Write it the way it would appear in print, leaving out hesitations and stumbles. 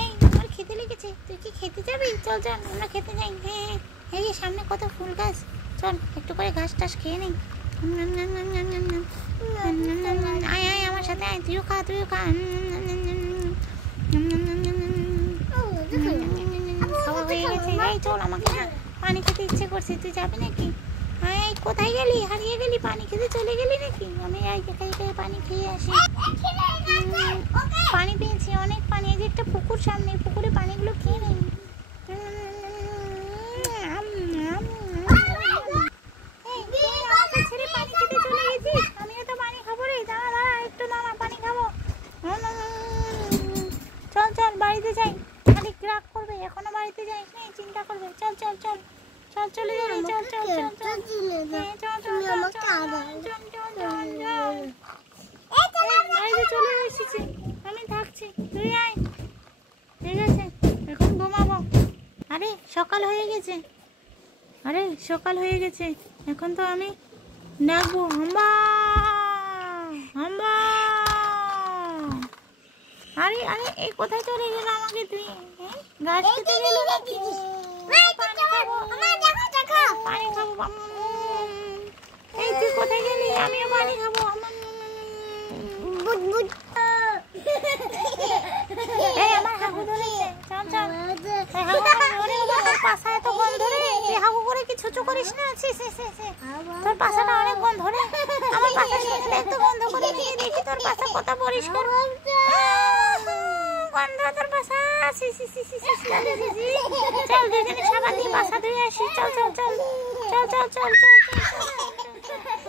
এই আমার খেতে লেগেছে, তুই কি খেতে যাবি? চল চল আমরা খেতে যাই। হ্যাঁ এই যে সামনে কত ফুল গাছ, চল একটু করে ঘাস টাস খেয়ে নেই। আয় আয় আমার সাথে আয়, তুইও খা তুইও খা। খাওয়া হয়ে গেছে। এই চল আমাকে না পানি খেতে ইচ্ছে করছে, তুই যাবি নাকি? এই কোথায় গেলি? হারিয়ে গেলি? পানি খেতে চলে গেলি নাকি? আমি এই এখানে পানি খেয়ে আসি। পানি পেয়েছি, অনেক পানি। এই যে একটা পুকুর সামনে, পুকুরে পানিগুলো খেয়ে নেই। ছেড়ে পানি খেতে চলে গেছিস? আমিও তো পানি খাবো রে, দাঁড়া দাঁড়া একটু দাঁড়া, পানি খাবো। চল চল বাড়িতে যাই, খালি রাগ করবে, এখনো বাড়িতে যাই নেই, চিন্তা করবে। চল চল চল চল চলে যাবি, চল চল চল চল বাড়িতে চলে এসেছি আমি, থাকছি, তুই আয়। ঠিক আছে এখন ঘুমাবো। আরে সকাল হয়ে গেছে, আরে সকাল হয়ে গেছে, এখন তো আমি ডাকবো হাম্বা হাম্বা। আরে আরে এই কোথায় চলে গেল আমাকে? তুই গাছ খেতে গেল নাকি? পানি খাবো। এই তুই কোথায় গেলি? আমিও পানি খাবো। এই আমার হাগু ধরেছে, চল চল। পাশা এত গন্ধ রে, তুই হাগু করে কি ছুচু করিস না? তোর পাশাটা অনেক গন্ধ রে, আমার পাশা শুনলে একটু গন্ধ করে নিয়ে দেখি তোর পাশা কত পরিষ্কার গন্ধ তোর পাশা। চল দুজনে সাবান দিয়ে পাশা ধুয়ে আসি, চল চল চল চল চল চল।